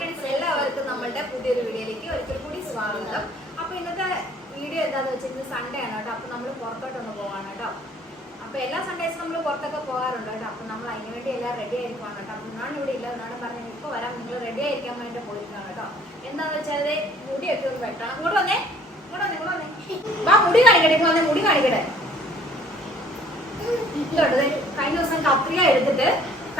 Friends എല്ലാവർക്കും നമ്മളുടെ പുതിയൊരു വീഡിയോയിലേക്ക് ഒരിക്കൽ കൂടി സ്വാഗതം. അപ്പൊ ഇന്നത്തെ വീഡിയോ എന്താന്ന് വെച്ചാൽ സൺഡേ ആണ് കേട്ടോ. അപ്പൊ നമ്മൾ പുറത്തോട്ടൊന്ന് പോവാണ് കേട്ടോ. അപ്പൊ എല്ലാ സൺഡേസും നമ്മൾ പുറത്തൊക്കെ പോകാറുണ്ട് കേട്ടോ. അപ്പൊ നമ്മൾ അതിന് വേണ്ടി എല്ലാം റെഡി ആയിരിക്കുവാണ് കേട്ടോ. അപ്പൊ ഞാൻ ഇവിടെ ഇല്ല. എന്നാണ് പറഞ്ഞത് ഇപ്പൊ വരാം. നിങ്ങൾ റെഡി ആയിരിക്കാൻ വേണ്ടി പോയിരിക്കുകയാണ് കേട്ടോ. എന്താന്ന് വെച്ചാൽ മുടി മുടിയൊക്കെ ഒന്ന് വെട്ടണം ഇങ്ങോട്ട് വന്നേ. ഇങ്ങോട്ട് വന്നേ ഇങ്ങോട്ട് വന്നേ. വാ മുടി കാണിക്കട്ടെ ഇങ്ങ് മുടി കാണിക്കട്ടെ കഴിഞ്ഞ ദിവസം കത്രിക എടുത്തിട്ട്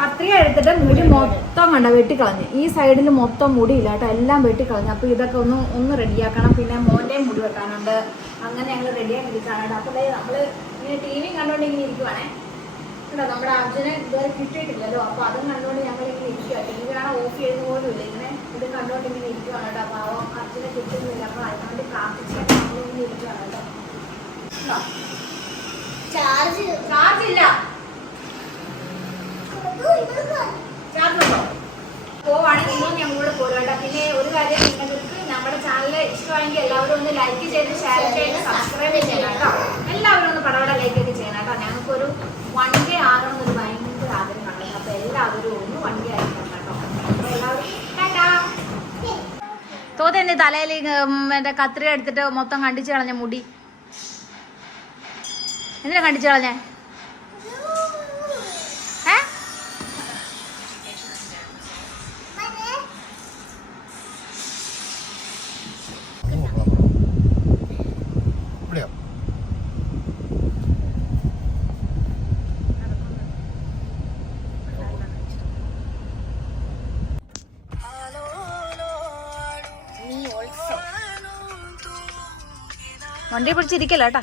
കത്രിക എടുത്തിട്ട് മുടി മൊത്തം കണ്ട വെട്ടിക്കളഞ്ഞ്. ഈ സൈഡിൽ മൊത്തം മുടിയില്ല കേട്ടോ എല്ലാം വെട്ടിക്കളഞ്ഞു. അപ്പൊ ഇതൊക്കെ ഒന്ന് ഒന്ന് റെഡിയാക്കണം പിന്നെ മോന്റെയും മുടി വെക്കാനുണ്ട്. അങ്ങനെ ഞങ്ങൾ റെഡിയാക്കി ഇരിക്കാനുണ്ട്. അപ്പൊ ദേ നമ്മൾ ഇങ്ങനെ ടി വി കണ്ടോണ്ട് ഇങ്ങനെ ഇരിക്കുവാണേ. കേട്ടോ നമ്മുടെ അർജുനെ ഇതുവരെ കിട്ടിയിട്ടില്ലല്ലോ. അപ്പൊ അതും കണ്ടോണ്ട് ഞങ്ങൾ ഇങ്ങനെ ഇരിക്കുക ടി വി ആണ് ഓഫ് ചെയ്യുന്ന പോലും ഇല്ല. ഇങ്ങനെ ഇത് കണ്ടോണ്ട് ഇങ്ങനെ ഇരിക്കുവാണ് കേട്ടോ. അപ്പൊ അവൻ അർജുനെ കിട്ടുന്നില്ല. അപ്പൊ അതിനുവേണ്ടി പ്രാർത്ഥിച്ച് നമ്മളിങ്ങനെ ഇരിക്കുവാണ് കേട്ടോ. ചാർജ് ചാർജ് ഇല്ല. പിന്നെ ഒരു കാര്യം നമ്മുടെ ചാനൽ എല്ലാവരും ഒന്ന് ലൈക്ക് ഷെയർ സബ്സ്ക്രൈബ് എല്ലാവരും ഒന്ന് ലൈക്ക് അപ്പോൾ എല്ലാവരും ഒന്ന് വൺ ഡേ ആയിരിക്കണം കേട്ടോ. അപ്പൊ എല്ലാവരും ടാറ്റാ. തോതെന്റെ തലയിൽ മറ്റേ കത്രിക എടുത്തിട്ട് മൊത്തം കണ്ടിച്ച് കളഞ്ഞ മുടി. എന്തിനാ കണ്ടിച്ച് കളഞ്ഞേ? വണ്ടി പിടിച്ചിരിക്കല്ല കേട്ടാ?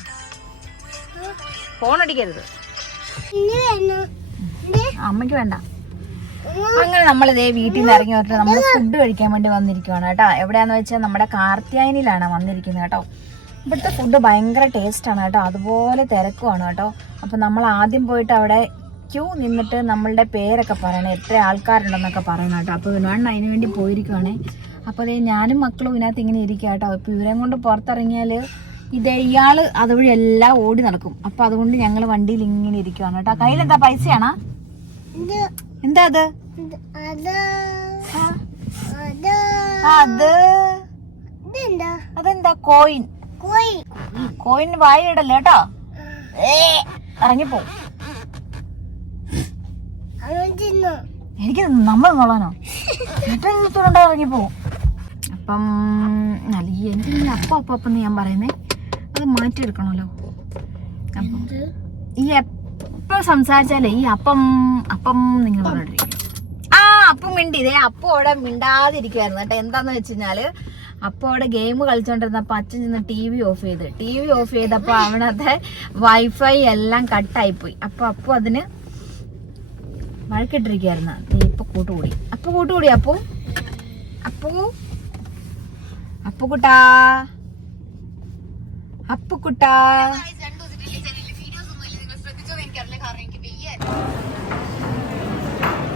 ഫോൺ അടിക്കരുത് അമ്മയ്ക്ക് വേണ്ട. അങ്ങനെ നമ്മൾ ഇതേ വീട്ടിൽ നിന്ന് ഇറങ്ങി വന്നിട്ട് നമ്മൾ ഫുഡ് കഴിക്കാൻ വേണ്ടി വന്നിരിക്കുവാണ് കേട്ടോ. എവിടെയാന്ന് വെച്ചാൽ നമ്മുടെ കാർത്തിയായനിലാണ് വന്നിരിക്കുന്നത് കേട്ടോ. ഇവിടുത്തെ ഫുഡ് ഭയങ്കര ടേസ്റ്റ് ആണ് കേട്ടോ. അതുപോലെ തിരക്കുവാണ് കേട്ടോ. അപ്പൊ നമ്മൾ ആദ്യം പോയിട്ട് അവിടെ ക്യൂ നിന്നിട്ട് നമ്മളുടെ പേരൊക്കെ പറയണം. എത്ര ആൾക്കാരുണ്ടെന്നൊക്കെ പറയണം കേട്ടോ. അപ്പോൾ വിനോണ്ണ അതിന് വേണ്ടി പോയിരിക്കുവാണേ. അപ്പോൾ അതേ ഞാനും മക്കളും ഇതിനകത്ത് ഇങ്ങനെ ഇരിക്കുക കേട്ടോ. ഇപ്പൊ ഇവരെയും കൊണ്ട് പുറത്തിറങ്ങിയാൽ ഇതേ ഇയാൾ അതുവഴി എല്ലാം ഓടി നടക്കും. അപ്പൊ അതുകൊണ്ട് ഞങ്ങൾ വണ്ടിയിൽ ഇങ്ങനെ ഇരിക്കുവാണ് കേട്ടോ. കയ്യിൽ എന്താ പൈസയാണോ എന്താ അത്? അത് അതെന്താ? കോയിൻ. കോയിൻ കോയിൻ വായ ഇടല്ലേ കേട്ടോ? ഇറങ്ങിപ്പോ. എനിക്ക് നമ്മൾ നോളാനോ ഏറ്റവും ഇറങ്ങിപ്പോ. അപ്പം എനിക്ക് അപ്പൊ അപ്പം അപ്പം അപ്പം ഞാൻ പറയുന്നേ. അത് മാറ്റിയെടുക്കണമല്ലോ. അപ്പം ഈ എപ്പോ സംസാരിച്ചാലേ ഈ അപ്പം അപ്പം നിങ്ങൾ പറഞ്ഞോണ്ടിരിക്കും ആ അപ്പം മിണ്ടി. ഇതേ അപ്പം അവിടെ മിണ്ടാതിരിക്കുവായിരുന്നു കേട്ടോ. എന്താന്ന് വെച്ച് കഴിഞ്ഞാൽ അപ്പൊ അവിടെ ഗെയിം കളിച്ചോണ്ടിരുന്നപ്പോ അച്ഛൻ ചെന്ന് ടി വി ഓഫ് ചെയ്ത്. ടി വി ഓഫ് ചെയ്തപ്പോ അവനത്തെ വൈഫൈ എല്ലാം കട്ടായി പോയി അപ്പൊ അപ്പൊ അതിന് വഴക്കിട്ടിരിക്കുവായിരുന്നു. നീ ഇപ്പൊ കൂട്ടുകൂടി. അപ്പൊ കൂട്ടുകൂടി അപ്പു. അപ്പു. അപ്പുകുട്ടാ അപ്പുകുട്ടാ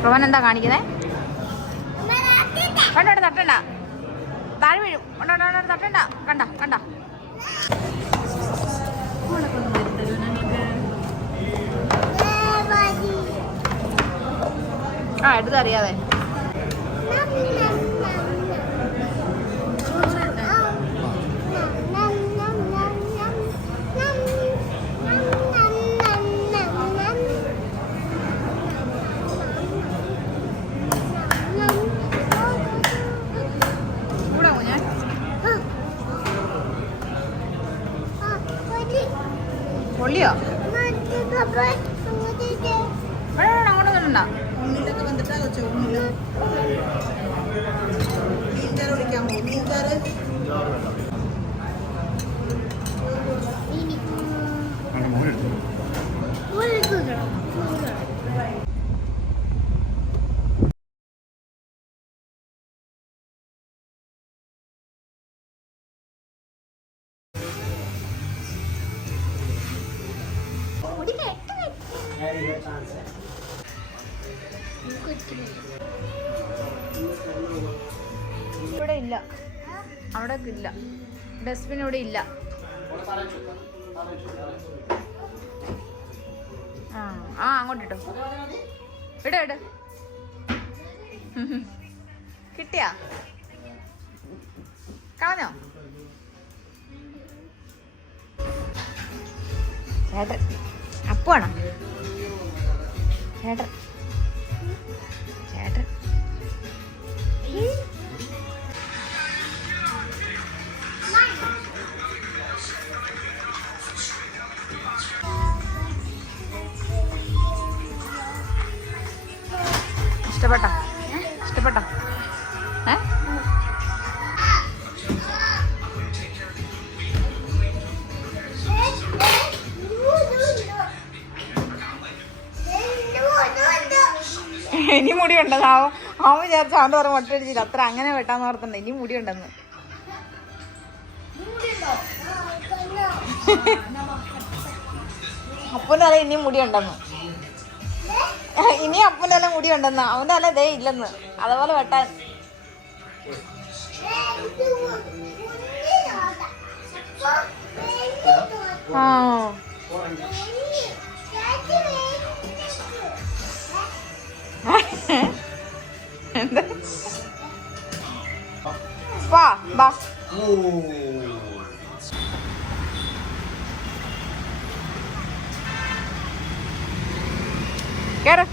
പവൻ എന്താ കാണിക്കുന്നേ? വേണ്ട തട്ടണ്ട. താഴെ വീഴും. തട്ടണ്ട. കണ്ട കണ്ട. ആ എടുത്തറിയാതെ പൊള്ളിയോ? അങ്ങോട്ട് വരണ്ട ഉണ്ണിലൊക്കെ വന്നിട്ടാ വെച്ചോ ഉണ്ണിൽ അവിടെ ഇല്ല. ഡസ്റ്റ്ബിൻ ഇവിടെ ഇല്ല. ആ ആ അങ്ങോട്ട് ഇട്ടോ. ഇട ഇട. കിട്ടി കിട്ടിയാ? കാണോ ചേട്ടൻ അപ്പുവാണോ ചേട്ടൻ ചേട്ടൻ. ഇഷ്ടപ്പെട്ടോ? ഇഷ്ടപ്പെട്ടോ? ഏ? ഇനി മുടി ഉണ്ടെന്ന് അവൻ അവൻ വിചാരിച്ച അവന്റെ പറഞ്ഞ മുട്ടടിച്ചില്ല അത്ര അങ്ങനെ വെട്ടാന്ന് ഓർത്തുണ്ട് ഇനി മുടി ഉണ്ടെന്ന് അപ്പന്റെ അറിയാം ഇനി മുടി ഉണ്ടെന്ന് ഇനി അപ്പന്റെ മുടി ഉണ്ടെന്ന് അവന്റെ അല്ല ദേ ഇല്ലെന്ന്. അതുപോലെ വെട്ടാൻ. ആ. എന്താ? ബാ വാ. കേറ്.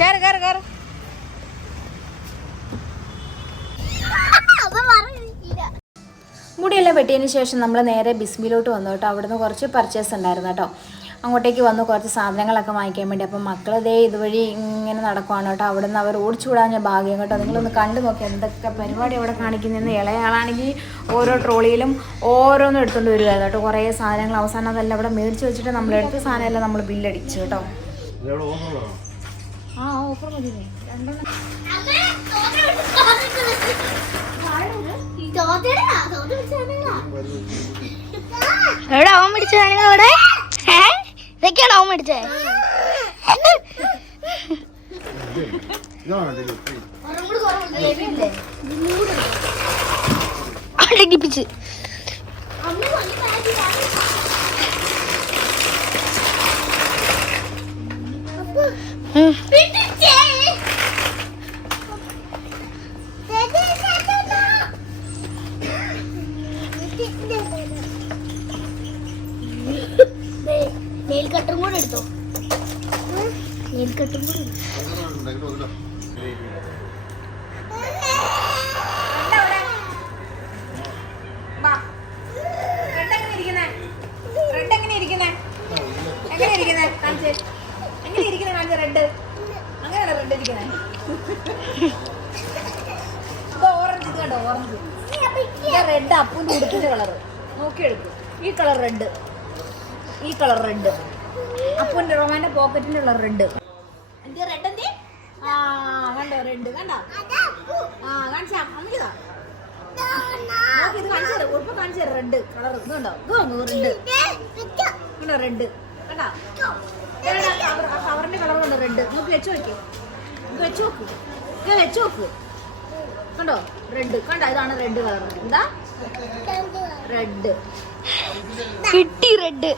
കേറ് കേറ് കേറ്. മുടിയെല്ലാം വെട്ടിയതിന് ശേഷം നമ്മൾ നേരെ ബിസ്മിലോട്ട് വന്നു കേട്ടോ. അവിടുന്ന് കുറച്ച് പർച്ചേസ് ഉണ്ടായിരുന്നു കേട്ടോ. അങ്ങോട്ടേക്ക് വന്ന് കുറച്ച് സാധനങ്ങളൊക്കെ വാങ്ങിക്കാൻ വേണ്ടി. അപ്പം മക്കൾ ദേ ഇതുവഴി ഇങ്ങനെ നടക്കുവാണ് കേട്ടോ. അവിടെ നിന്ന് അവർ ഓടിച്ചുവിടാഞ്ഞ ഭാഗ്യം കേട്ടോ. നിങ്ങളൊന്ന് കണ്ടു നോക്കി എന്തൊക്കെ പരിപാടി അവിടെ കാണിക്കുന്നതെന്ന്. ഇളയാളാണെങ്കിൽ ഓരോ ട്രോളിയിലും ഓരോന്നും എടുത്തുകൊണ്ട് വരുമായിരുന്നു കേട്ടോ. കുറേ സാധനങ്ങൾ അവസാനം അതെല്ലാം അവിടെ മേടിച്ച് വെച്ചിട്ട് നമ്മൾ എടുത്ത സാധനമെല്ലാം നമ്മൾ ബില്ലടിച്ചു കേട്ടോ. ആ ഓഫർ മതി രണ്ടെണ്ണം. എവിടെ അവൻ പിടിച്ചതാണ് അവിടെ? ഇതൊക്കെയാണ് അവൻ പിടിച്ചത് അടങ്ങിപ്പിച്ച് അടുക്കിപ്പിച്ച് കൂടെ എടുത്തോ കൂടെ എങ്ങനെ ഇരിക്കുന്നെ? കാണിച്ച്. എങ്ങനെ ഇരിക്കുന്നെ കാണിച്ച് റെഡ്? അങ്ങനെയാണ് റെഡ് ഇരിക്കുന്നേ. ഓറഞ്ച് ഇത് കണ്ടോ ഓറഞ്ച്? Red colour. നോക്കിയെടുക്കും. ഈ കളർ റെഡ്. ഈ കളർ റെഡ്. അപ്പൂന്റെ റൊമാന്റെ പോക്കറ്റിലുള്ള റെഡ് എന്ത് റെഡ് എന്തേ? ആ കണ്ടോ റെഡ് കണ്ടോ? ആ കാണിച്ചാ നോക്ക് ഇത്. കാണിച്ചു തരാം ഉടുപ്പ് കാണിച്ചു തരാം റെഡ് കളർ ഇതുണ്ടോ കണ്ടോ? ഇത് കണ്ടോ റെഡ് കണ്ടോ? റെഡ് കണ്ടോ കവറിന്റെ കളർ കണ്ടോ റെഡ് നോക്കി വെച്ച് നോക്കി. ഇത് വെച്ച് നോക്ക്. ഇത് വെച്ച് നോക്ക്. കണ്ടോ? റെഡ് കണ്ടോ? ഇതാണ് റെഡ് കളർ എന്താ റെഡ് കിട്ടി റെഡ്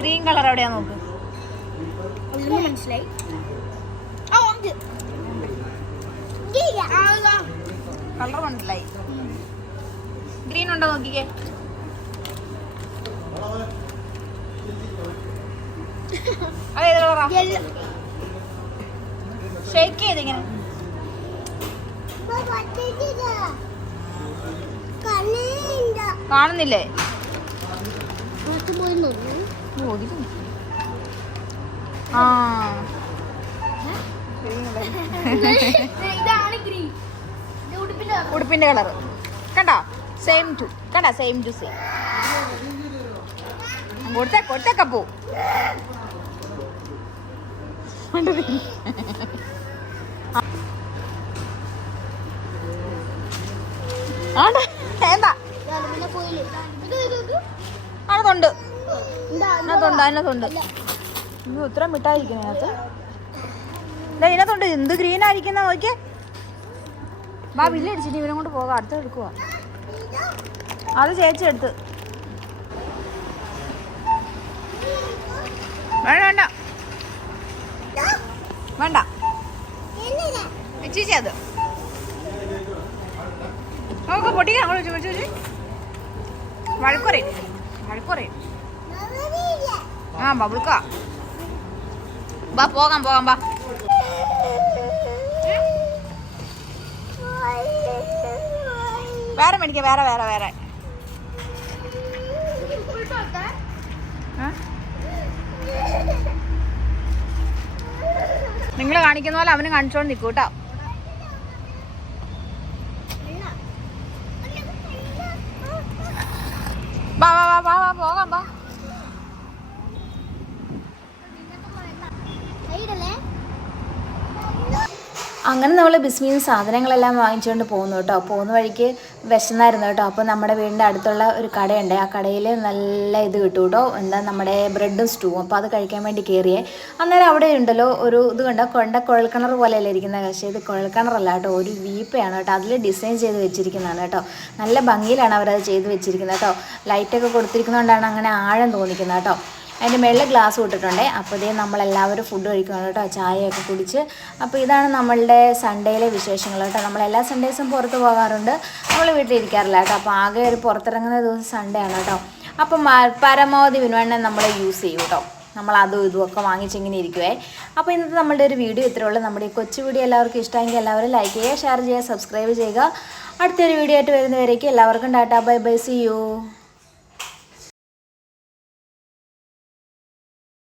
ഗ്രീൻ കളർ എവിടെയാ നോക്ക്? മനസ്സിലായി. കളർ മനസ്സിലായി. ഗ്രീൻ ഉണ്ടോ നോക്കിക്കേ? ഷേക്ക് ചെയ്തിങ്ങനെ കാണുന്നില്ലേ. പോയി നോക്ക്. ആ ഉടുപ്പിന്റെ കളർ കണ്ടോ? സെയിം ടു കണ്ടോ? സെയിം ടു സെയിം കൊടുത്തേ കൊടുത്തേക്ക പോ എന്താ? പിന്നെ അതിനകത്തുണ്ട്. അതിനകത്തുണ്ട് ഇത്ര മിട്ടായിരിക്കുന്നു അതിനകത്ത് ഇതിനകത്തുണ്ട്. എന്ത് ഗ്രീൻ ആയിരിക്കുന്ന നോക്കിയേ. ബില്ല് ബില്ലടിച്ചിട്ട് ഇവനെ കൊണ്ട് പോകാം. അടുത്ത് എടുക്കുക അത് ചേച്ചി എടുത്ത്. വേണ്ട വേണ്ട. വേണ്ട. ചേച്ചി അത്. നമുക്ക് പൊട്ടിക്കാം. വഴക്കുറയും വഴക്കുറയും ആ ബബിൾക്കാ. ബാ പോകാം പോകാം ബാ. വേറെ മേടിക്കാം വേറെ വേറെ വേറെ. നിങ്ങൾ കാണിക്കുന്ന പോലെ അവന് കാണിച്ചോണ്ട് നിൽക്കൂ കേട്ടോ. ബാ വാ വാ വാ പോകാം വാ അങ്ങനെ നമ്മൾ ബിസ്മിയിൽ സാധനങ്ങളെല്ലാം വാങ്ങിച്ചുകൊണ്ട് പോകുന്നു കേട്ടോ. പോകുന്ന വഴിക്ക് വിശന്നായിരുന്നു കേട്ടോ. അപ്പോൾ നമ്മുടെ വീടിന്റെ അടുത്തുള്ള ഒരു കടയുണ്ട്. ആ കടയിൽ നല്ല ഇത് കിട്ടും കേട്ടോ. എന്താ നമ്മുടെ ബ്രെഡും സ്റ്റൂവും. അപ്പോൾ അത് കഴിക്കാൻ വേണ്ടി കയറിയേ അന്നേരം അവിടെ ഉണ്ടല്ലോ ഒരു ഇത് കണ്ട? കൊണ്ട കുഴൽക്കിണർ പോലെയല്ല ഇരിക്കുന്നത്. പക്ഷേ ഇത് കുഴൽക്കിണറല്ല കേട്ടോ. ഒരു വീപ്പയാണ് കേട്ടോ. അതിൽ ഡിസൈൻ ചെയ്ത് വെച്ചിരിക്കുന്നതാണ് കേട്ടോ. നല്ല ഭംഗിയിലാണ് അവരത് ചെയ്ത് വെച്ചിരിക്കുന്നത് കേട്ടോ. ലൈറ്റൊക്കെ കൊടുത്തിരിക്കുന്നതുകൊണ്ടാണ് അങ്ങനെ ആഴം തോന്നിക്കുന്നത് കേട്ടോ. അതിന്റെ മുകളിൽ ഗ്ലാസ് കൊടുത്തിട്ടുണ്ട് അപ്പോൾ ഇതേ നമ്മളെല്ലാവരും ഫുഡ് കഴിക്കണം കേട്ടോ. ചായയൊക്കെ കുടിച്ച്. അപ്പോൾ ഇതാണ് നമ്മളുടെ സൺഡേയിലെ വിശേഷങ്ങൾ കേട്ടോ. നമ്മൾ എല്ലാ സൺഡേസും പുറത്ത് പോകാറുണ്ട്. നമ്മൾ വീട്ടിലിരിക്കാറില്ല കേട്ടോ. അപ്പോൾ ആകെ ഒരു പുറത്തിറങ്ങുന്ന ദിവസം സൺഡേ ആണ് കേട്ടോ. അപ്പം പരമാവധി വിനുവണ്ണം നമ്മൾ യൂസ് ചെയ്യും കേട്ടോ. നമ്മൾ അതും ഇതും ഒക്കെ വാങ്ങിച്ചിങ്ങനെ ഇരിക്കുവേ. അപ്പോൾ ഇന്നത്തെ നമ്മുടെ ഒരു വീഡിയോ ഇത്രേ ഉള്ളൂ. നമ്മുടെ ഈ കൊച്ചു വീഡിയോ എല്ലാവർക്കും ഇഷ്ടമെങ്കിൽ എല്ലാവരും ലൈക്ക് ചെയ്യുക ഷെയർ ചെയ്യുക സബ്സ്ക്രൈബ് ചെയ്യുക. അടുത്തൊരു വീഡിയോ ആയിട്ട് വരുന്നവരേക്കും എല്ലാവർക്കും tata bye bye see you